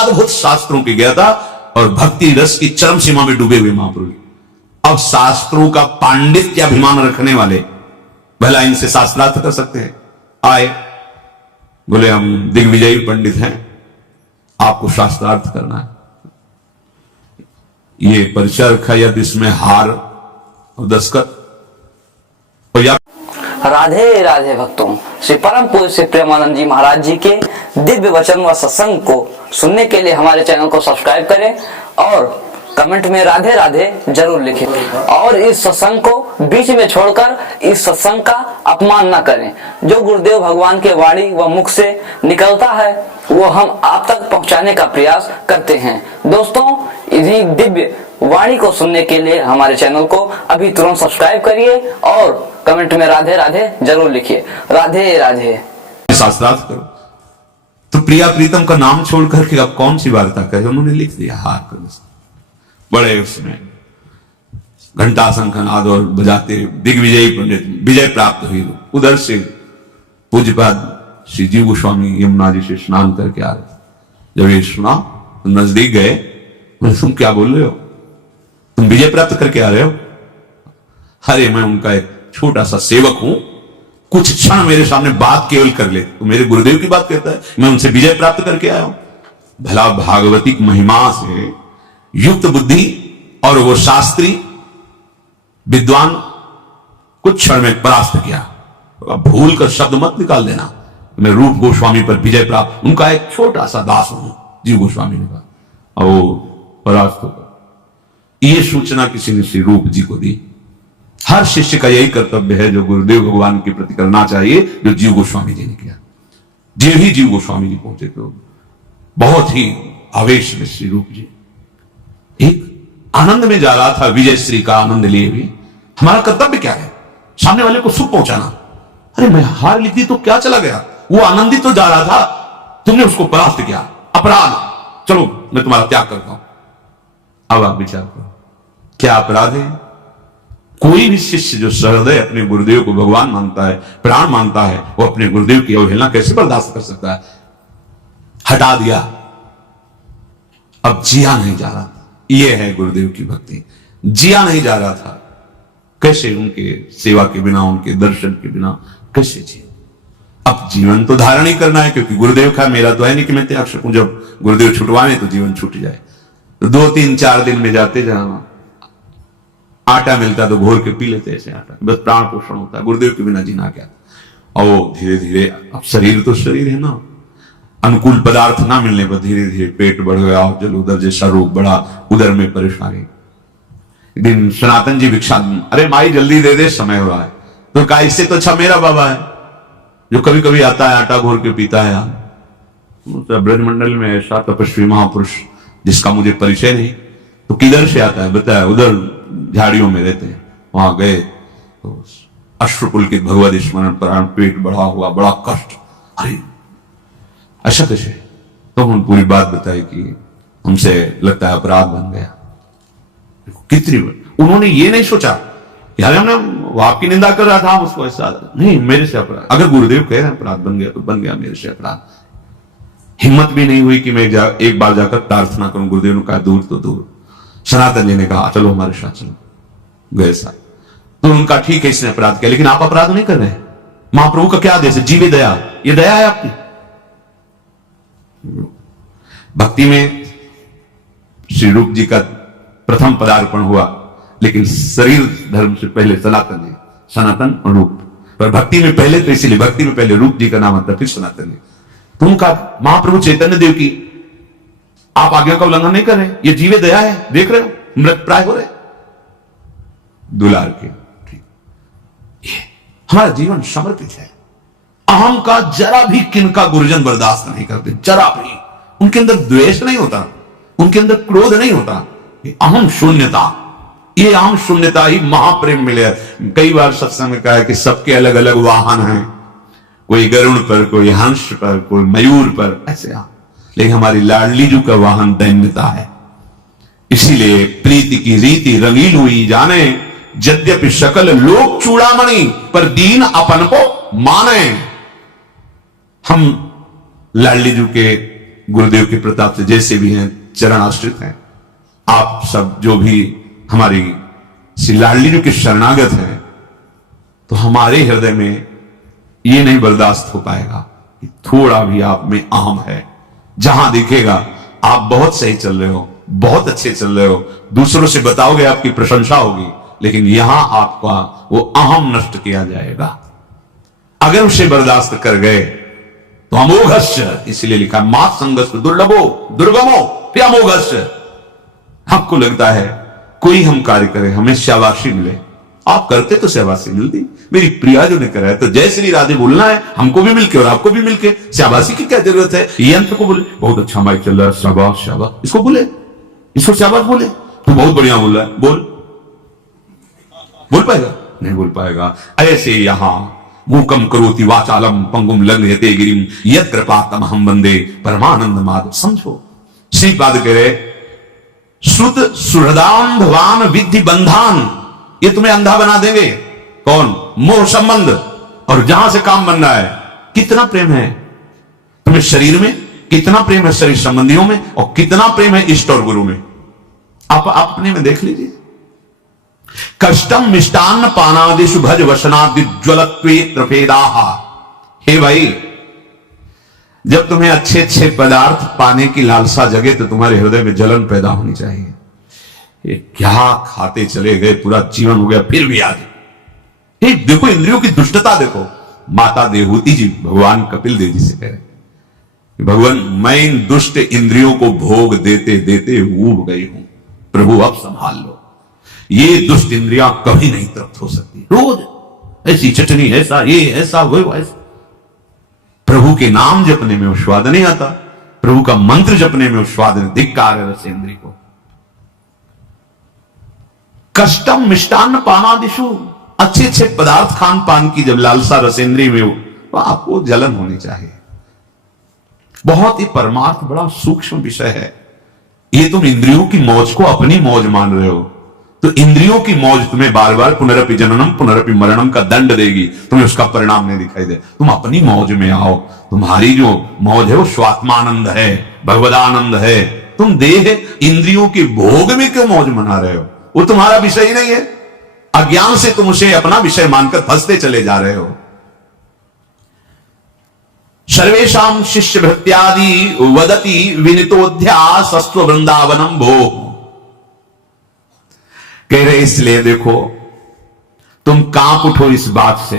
अद्भुत शास्त्रों की ज्ञाता और भक्ति रस की चरम सीमा में डूबे हुए महापुरुष। अब शास्त्रों का पांडित्य अभिमान रखने वाले भला इनसे शास्त्रार्थ कर सकते हैं? आए, बोले हम दिग्विजयी पंडित हैं, आपको शास्त्रार्थ करना है। ये परिचय रखा या इसमें हार और दस्तखत और या राधे राधे भक्तों, श्री परम पूज्य श्री प्रेमानंद जी महाराज जी के दिव्य वचन व सत्संग को सुनने के लिए हमारे चैनल को सब्सक्राइब करें और कमेंट में राधे राधे जरूर लिखें। और इस सत्संग को बीच में छोड़कर इस सत्संग का अपमान न करें। जो गुरुदेव भगवान के वाणी व मुख से निकलता है वो हम आप तक पहुंचाने का प्रयास करते हैं। दोस्तों, इन्हीं दिव्य वाणी को सुनने के लिए हमारे चैनल को अभी तुरंत सब्सक्राइब करिए और कमेंट में राधे राधे जरूर लिखिए। राधे राधे। शास्त्रार्थ करो तो प्रिया प्रीतम का नाम छोड़ करके अब कौन सी वार्ता करे? उन्होंने लिख दिया हार कर, बड़े उसमें घंटा शंखनाद और बजाते दिग्विजयी पंडित विजय प्राप्त हुई। उधर से पूज्यपाद श्री जीव गोस्वामी यमुना जी से स्नान करके आ रहे। जब ये सुना तो नजदीक गए, बोले तुम क्या बोल रहे हो? तुम विजय प्राप्त करके आ रहे हो? अरे मैं उनका एक छोटा सा सेवक हूं, कुछ क्षण मेरे सामने बात केवल कर ले। तो मेरे गुरुदेव की बात कहता है, मैं उनसे विजय प्राप्त करके आया हूं। भला भागवती महिमा से युक्त बुद्धि और वो शास्त्री विद्वान कुछ क्षण में परास्त किया। अब भूल कर शब्द मत निकाल देना, मैं रूप गोस्वामी पर विजय प्राप्त, उनका एक छोटा सा दास हूं, जीव गोस्वामी ने कहा, और वो परास्त होगा। ये सूचना किसी ने श्री रूप जी को दी। हर शिष्य का यही कर्तव्य है जो गुरुदेव भगवान के प्रति करना चाहिए, जो जीव गोस्वामी जी ने किया। जे ही जीव गोस्वामी जी पहुंचे तो बहुत ही आवेश में श्री रूप जी एक आनंद में जा रहा था, विजय श्री का आनंद लिए भी। हमारा कर्तव्य क्या है? सामने वाले को सुख पहुंचाना। अरे मैं हार लिख दी तो क्या चला गया? वो आनंदित तो जा रहा था, तुमने उसको परास्त किया, अपराध। चलो मैं तुम्हारा त्याग करता हूं। अब आप विचार करो, क्या अपराध है? कोई भी शिष्य जो सहृदय अपने गुरुदेव को भगवान मानता है, प्राण मानता है, वो अपने गुरुदेव की अवहेलना कैसे बर्दाश्त कर सकता है? हटा दिया, अब जिया नहीं जा रहा। यह है गुरुदेव की भक्ति। जिया नहीं जा रहा था, कैसे उनके सेवा के बिना, उनके दर्शन के बिना कैसे जिए? अब जीवन तो धारण ही करना है, क्योंकि गुरुदेव का मेरा तो है नहीं कि मैं त्याग सकूं। जब गुरुदेव छुटवाए तो जीवन छूट जाए। तो 2-3-4 दिन में जाते जहां आटा मिलता तो घोर के पी लेते, ऐसे आटा, बस प्राण पोषण होता है। गुरुदेव के बिना जीना क्या? और वो धीरे धीरे, अब शरीर तो शरीर है ना, अनुकूल पदार्थ ना मिलने पर धीरे धीरे पेट बढ़ गया, जल उदर जैसा रोग बढ़ा, उधर में परेशानी। दिन सनातन जी भिक्षा, अरे माई जल्दी दे दे, समय हो रहा है। तो कहा इससे तो अच्छा मेरा बाबा है जो कभी कभी आता है, आटा घोर के पीता है। तो ब्रजमंडल में ऐसा तपस्वी महापुरुष जिसका मुझे परिचय नहीं, तो किधर से आता है बताया? उधर झाड़ियों में रहते हैं। वहां गए तो अश्रुपुलकित भगवद स्मरण प्राण, पेट बढ़ा हुआ, बड़ा कष्ट। अरे ऐसा कैसे? तो हम पूरी बात बताई कि हमसे लगता है अपराध बन गया। कितनी उन्होंने ये नहीं सोचा कि अरे हमने, वो आपकी निंदा कर रहा था, हम उसको ऐसा नहीं, मेरे से अपराध। अगर गुरुदेव कह रहे हैं अपराध बन गया तो बन गया मेरे से अपराध। हिम्मत भी नहीं हुई कि मैं एक बार जाकर प्रार्थना करूं। गुरुदेव ने कहा दूर तो दूर। सनातन जी ने कहा चलो हमारे साथ चलो, गए साथ। तो उनका ठीक है, इसने अपराध किया, लेकिन आप अपराध नहीं कर रहे हैं। महाप्रभु का क्या आदेश है? जीवे दया, ये दया है आपकी। भक्ति में श्री रूप जी का प्रथम पदार्पण हुआ, लेकिन शरीर धर्म से पहले सनातन जी, सनातन और रूप। पर भक्ति में पहले, तो इसीलिए भक्ति में पहले रूप जी का नाम आता, फिर सनातन जी। तो उनका महाप्रभु चैतन्य देव की आप आज्ञा का उल्लंघन नहीं कर रहे, ये जीवे दया है, देख रहे हो मृत प्राय हो रहे दुलार के। ठीक, ये हमारा जीवन समर्पित है। अहम का जरा भी किनका गुरुजन बर्दाश्त नहीं करते, जरा भी। उनके अंदर द्वेष नहीं होता, उनके अंदर क्रोध नहीं होता। ये अहम शून्यता, ये अहम शून्यता ही महाप्रेम मिले। कई बार सत्संग में कहा है कि सबके अलग अलग वाहन हैं, कोई गरुड़ पर, कोई हंस पर, कोई मयूर पर, ऐसे। लेकिन हमारी लाडली जी का वाहन दैन्यता है। इसीलिए प्रीति की रीति रंगील हुई जाने, यद्यपि सकल लोक चूड़ामणि, पर दीन अपन को माने। हम लाडली जी के गुरुदेव के प्रताप से जैसे भी हैं चरण आश्रित हैं, आप सब जो भी हमारी श्री लाडली जी के शरणागत हैं, तो हमारे हृदय में ये नहीं बर्दाश्त हो पाएगा कि थोड़ा भी आप में अहम है। जहां दिखेगा आप बहुत सही चल रहे हो, बहुत अच्छे चल रहे हो, दूसरों से बताओगे आपकी प्रशंसा होगी, लेकिन यहां आपका वो अहम नष्ट किया जाएगा। अगर उसे बर्दाश्त कर गए तो अमोघस्य, इसलिए लिखा मात संगस्त दुर्लभो दुर्गमो प्यामोघस्य। आपको लगता है कोई हम कार्य करे हमें शाबाशी मिले, आप करते तो शाबाशी मिलती। मेरी प्रिया जो ने करा है तो जय श्री राधे बोलना है, हमको भी मिलके और आपको भी मिलके, शाबाशी की क्या जरूरत है। यंत्र को बोले बहुत अच्छा माइक चल रहा है, शाबाश शाबाश, इसको बोले, इसको शाबाश बोले, तू बहुत बढ़िया बोल रहा है, बोल पाएगा? नहीं बोल पाएगा। ऐसे यहां मूकम करोति वाचालम पंगुम लंघयते गिरिम यत् कृपातम हम वंदे परमानंद माधव। समझो श्रीपाद कह रहे श्रुत सुहृदांधवान विद्धि बंधान, ये तुम्हें अंधा बना देंगे। कौन? मोह संबंध। और जहां से काम बन रहा है, कितना प्रेम है तुम्हें शरीर में, कितना प्रेम है शरीर संबंधियों में, और कितना प्रेम है इष्ट और गुरु में। आप अपने में देख लीजिए। कष्टम मिष्टान्न पानादिषु भज वसनादि ज्वलत्वे त्रफेदाहा। हे भाई, जब तुम्हें अच्छे अच्छे पदार्थ पाने की लालसा जगे तो तुम्हारे हृदय में जलन पैदा होनी चाहिए। ये क्या खाते चले गए, पूरा जीवन हो गया फिर भी आज। ये देखो इंद्रियों की दुष्टता देखो। माता देहूति जी भगवान कपिल देव जी से कह रहे, भगवान मैं इन दुष्ट इंद्रियों को भोग देते देते ऊब गई हूं, प्रभु अब संभाल लो। ये दुष्ट इंद्रियां कभी नहीं तृप्त हो सकती। रोज ऐसी चटनी, ऐसा ये ऐसा वो ऐसा। प्रभु के नाम जपने में वो स्वाद नहीं आता, प्रभु का मंत्र जपने में वो स्वाद नहीं। धिक्कार है रसेंद्री को। कष्टम मिष्टान्न पानादिषु, अच्छे अच्छे पदार्थ खान पान की जब लालसा रसेंद्री में हो तो आपको जलन होनी चाहिए। बहुत ही परमार्थ बड़ा सूक्ष्म विषय है। ये तुम इंद्रियों की मौज को अपनी मौज मान रहे हो, तो इंद्रियों की मौज तुम्हें बार बार पुनरपि जननम पुनरपि मरणम का दंड देगी, तुम्हें उसका परिणाम नहीं दिखाई दे। तुम अपनी मौज में आओ। तुम्हारी जो मौज है वो स्वात्मानंद है, भगवदानंद है। तुम देह इंद्रियों के भोग में क्यों मौज मना रहे हो? वो तुम्हारा विषय ही नहीं है। अज्ञान से तुम उसे अपना विषय मानकर फंसते चले जा रहे हो। सर्वेशाम शिष्य भृत्यादि वदति विनितोध्यासस्व वृंदावनम भो। कह रहे इसलिए देखो तुम कांप उठो इस बात से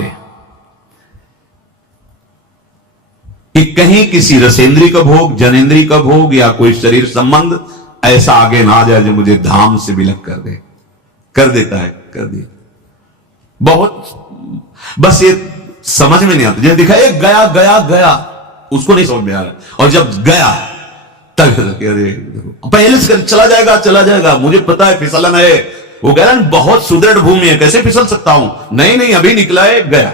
कि कहीं किसी रसेंद्री का भोग, जनेन्द्री का भोग या कोई शरीर संबंध ऐसा आगे ना आ जाए जो मुझे धाम से विलग कर दे। कर देता है, कर दिया। बहुत बस ये समझ में नहीं आता। जैसे दिखा एक गया गया गया, उसको नहीं समझ में आ रहा, और जब गया तब अरे पहले से चला जाएगा चला जाएगा, मुझे पता है फिसलन है। वो कह रहा है बहुत सुदृढ़ भूमि है, कैसे फिसल सकता हूं? नहीं नहीं अभी निकला है, गया।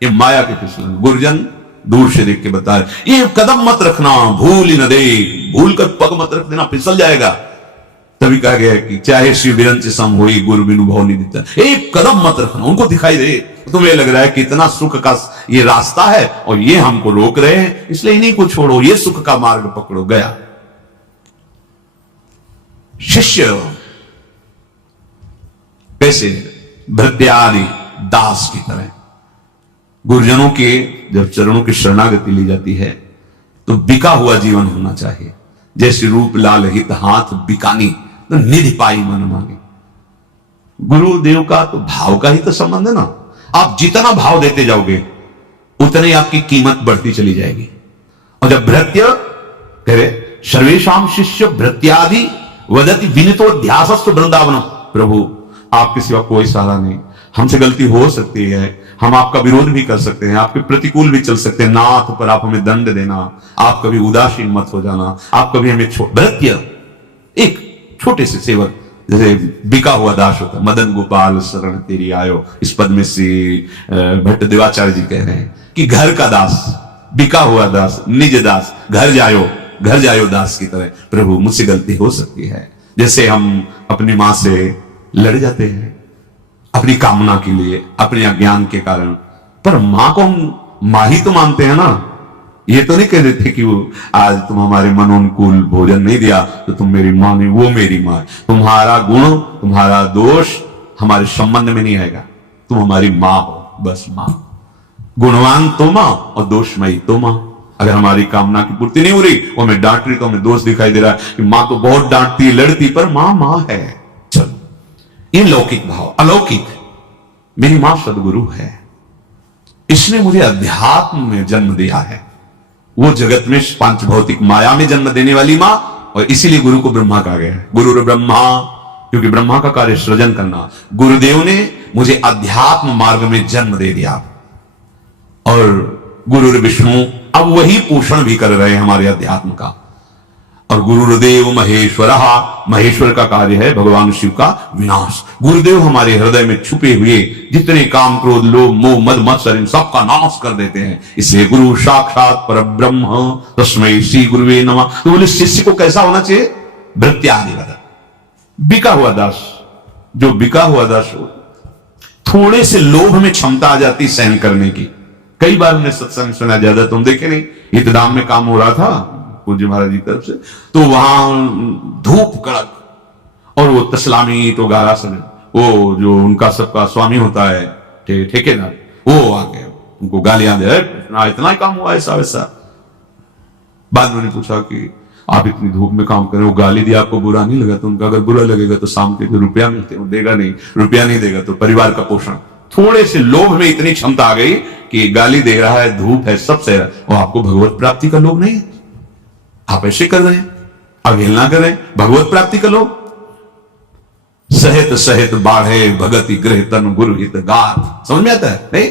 ये माया की फिसलन। गुरुजन दूर से देख के बता रहे ये कदम मत रखना, भूल ही न दे, भूल कर पग मत रख देना, फिसल जाएगा। तभी कहा गया कि चाहे शिव बिरंच सम होई गुरु बिनु भव नहीं देता। एक कदम मत रखना, उनको दिखाई दे। तुम्हें लग रहा है कि इतना सुख का ये रास्ता है और ये हमको रोक रहे हैं, इसलिए इन्हीं को छोड़ो, ये सुख का मार्ग पकड़ो। गया शिष्य कैसे? भृत्यादि दास की तरह। गुरुजनों के जब चरणों की शरणागति ली जाती है तो बिका हुआ जीवन होना चाहिए। जैसे रूप लाल हित हाथ बिकानी, तो निधि पाई मन मांगे। गुरुदेव का तो भाव का ही तो संबंध है ना। आप जितना भाव देते जाओगे उतनी आपकी कीमत बढ़ती चली जाएगी। और जब भृत्य कह रहे सर्वेशाम शिष्य भृत्यादि वदति विनितोध्यासस्तु वृंदावनम। प्रभु आपके सिवा कोई सहारा नहीं, हमसे गलती हो सकती है, हम आपका विरोध भी कर सकते हैं, आपके प्रतिकूल भी चल सकते हैं। नाथ पर आप हमें दंड देना, आप कभी उदासीन मत हो जाना, आप कभी हमें भृत्य एक छोटे से सेवक जैसे बिका हुआ दास होता, मदन गोपाल शरण तेरी आयो। इस पद में श्री भट्ट देवाचार्य जी कह रहे हैं कि घर का दास, बिका हुआ दास, निज दास, घर जायो दास की तरह। प्रभु मुझसे गलती हो सकती है, जैसे हम अपनी मां से लड़ जाते हैं अपनी कामना के लिए, अपने अज्ञान के कारण, पर मां को हम मां ही तो मानते हैं ना। ये तो नहीं कह रहे थे कि वो आज तुम हमारे मनोनुकूल भोजन नहीं दिया तो तुम मेरी माँ नहीं, वो मेरी माँ है। तुम्हारा गुण, तुम्हारा दोष हमारे संबंध में नहीं आएगा, तुम हमारी माँ हो, बस माँ। गुणवान तो माँ और दोषमयी तो माँ। अगर हमारी कामना की पूर्ति नहीं हो रही, वो हमें डांट रही, तो हमें दोष दिखाई दे रहा है कि माँ तो बहुत डांटती है, लड़ती, पर माँ माँ है। चलो, ये लौकिक भाव। अलौकिक, मेरी माँ सदगुरु है, इसने मुझे अध्यात्म में जन्म दिया है। वो जगत में पांच भौतिक माया में जन्म देने वाली मां, और इसीलिए गुरु को ब्रह्मा कहा गया है। गुरु ब्रह्मा, क्योंकि ब्रह्मा का कार्य सृजन करना। गुरुदेव ने मुझे अध्यात्म मार्ग में जन्म दे दिया, और गुरु विष्णु अब वही पोषण भी कर रहे हैं हमारे अध्यात्म का। और गुरुदेव महेश्वर, महेश्वर का कार्य है भगवान शिव का विनाश। गुरुदेव हमारे हृदय में छुपे हुए जितने काम, क्रोध, लोभ, मोह, मद, मत्सर, इन सबका नाश कर देते हैं। इसलिए गुरु साक्षात परब्रह्म तस्मै श्री गुरुवे नमः। तो बोले शिष्य को कैसा होना चाहिए? भृत्यादिवत, बिका हुआ दास। जो बिका हुआ दास, थोड़े से लोभ में क्षमता आ जाती सहन करने की। कई बार हमने सत्संग सुना, ज्यादा तुम देखे नहीं, इतदाम में काम हो रहा था पूज्य महाराज जी की तरफ से, तो वहां धूप कड़क, और वो तस्लामी तो गारा समय, वो जो उनका सबका स्वामी होता है ठेकेदार, वो आ गए उनको गालियां दे, इतना ही काम हुआ ऐसा वैसा। बाद में पूछा कि आप इतनी धूप में काम करें, वो गाली दिया, आपको बुरा नहीं लगा? तो उनका अगर बुरा लगेगा तो शाम के जो रुपया मिलते वो देगा नहीं, रुपया नहीं देगा तो परिवार का पोषण। थोड़े से लोभ में इतनी क्षमता आ गई कि गाली दे रहा है, धूप है, सब सह रहा है, और आपको भगवत प्राप्ति का लोभ नहीं है। आप ऐसे कर रहे हैं, अवहेलना कर रहे हैं भगवत प्राप्ति का लोभ। सहित सहित बाढ़े भगति गृह तन गुरु हित गात। समझ में आता है?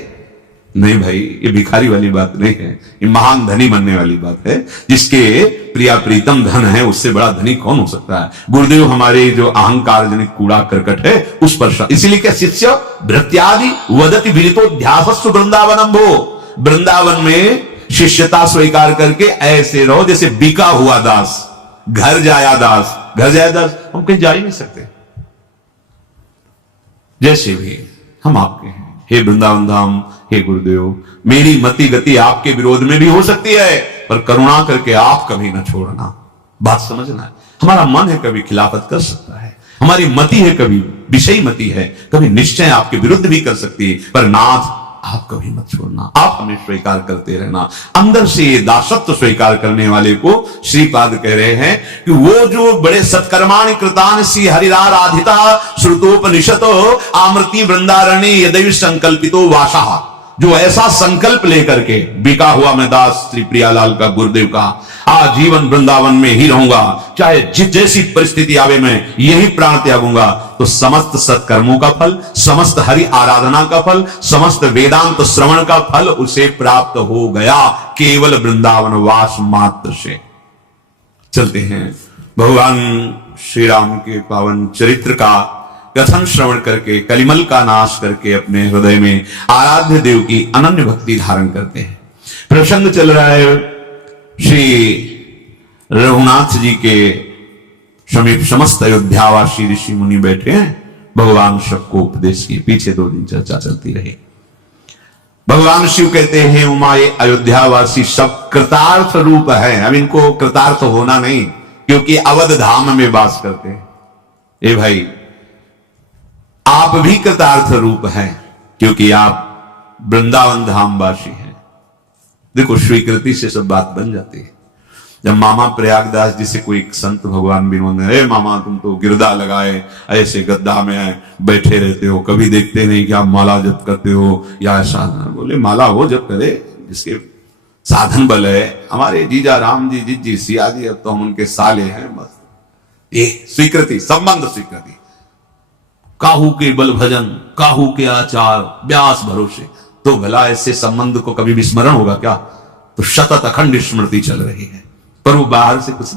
नहीं भाई, ये भिखारी वाली बात नहीं है, ये महान धनी बनने वाली बात है। जिसके प्रिया प्रीतम धन है, उससे बड़ा धनी कौन हो सकता है? गुरुदेव हमारे जो अहंकार जनित कूड़ा करकट है उस पर, इसीलिए क्या शिष्य भृत्यादि वदति विदितोध्यासस्व वृंदावनम भो। वृंदावन में शिष्यता स्वीकार करके ऐसे रहो जैसे बिका हुआ दास। घर जाया दास, घर जाया दास, हम कहीं जा ही नहीं सकते। जैसे भी हम आपके हैं, हे वृंदावन धाम, हे गुरुदेव, मेरी मति गति आपके विरोध में भी हो सकती है, पर करुणा करके आप कभी न छोड़ना। बात समझना है। हमारा मन है कभी खिलाफत कर सकता है, हमारी मति है कभी विषयी मति है, कभी निश्चय आपके विरुद्ध भी कर सकती है, पर नाथ आप कभी मत छोड़ना, आप हमें स्वीकार करते रहना। अंदर से ये दासत्व स्वीकार करने वाले को श्रीपाद कह रहे हैं कि वो जो बड़े सत्कर्माणि कृतानि श्री हरिराराधिता श्रुतोपनिषतो आमृति वृंदारण्य यदैव संकल्पितो वासः, जो ऐसा संकल्प लेकर के बिका हुआ मैं दास श्री प्रियालाल का, गुरुदेव का, आजीवन वृंदावन में ही रहूंगा, चाहे जिस जैसी परिस्थिति आवे मैं यही प्राण त्यागूंगा, तो समस्त सत्कर्मों का फल, समस्त हरि आराधना का फल, समस्त वेदांत श्रवण का फल उसे प्राप्त हो गया केवल वृंदावन वास मात्र से। चलते हैं भगवान श्री राम के पावन चरित्र का कथन श्रवण करके, कलिमल का नाश करके अपने हृदय में आराध्य देव की अनन्य भक्ति धारण करते हैं। प्रसंग चल रहा है श्री रघुनाथ जी के समीप समस्त अयोध्यावासी ऋषि मुनि बैठे हैं, भगवान सबको उपदेश किए। पीछे 2 दिन चर्चा चलती रही। भगवान शिव कहते हैं उमा ये अयोध्यावासी सब कृतार्थ रूप है। अब इनको कृतार्थ होना नहीं, क्योंकि अवध धाम में वास करते हैं। ए भाई, आप भी कृतार्थ रूप हैं, क्योंकि आप वृंदावन धामवासी हैं। देखो, स्वीकृति से सब बात बन जाती है। जब मामा प्रयागदास जी से कोई संत भगवान विनोद, अरे मामा तुम तो गिरदा लगाए ऐसे गद्दा में बैठे रहते हो, कभी देखते नहीं कि आप माला जप करते हो या ऐसा। बोले माला वो जप करे जिसके साधन बल है। हमारे जीजा राम जी, जी सिया जी, अब तो हम उनके साले हैं। बस ये स्वीकृति, संबंध स्वीकृति। काहू के बल भजन, काहू के आचार, व्यास भरोसे, तो भला ऐसे संबंध को कभी विस्मरण होगा क्या? तो सतत अखंड स्मृति चल रही है, पर वो बाहर से कुछ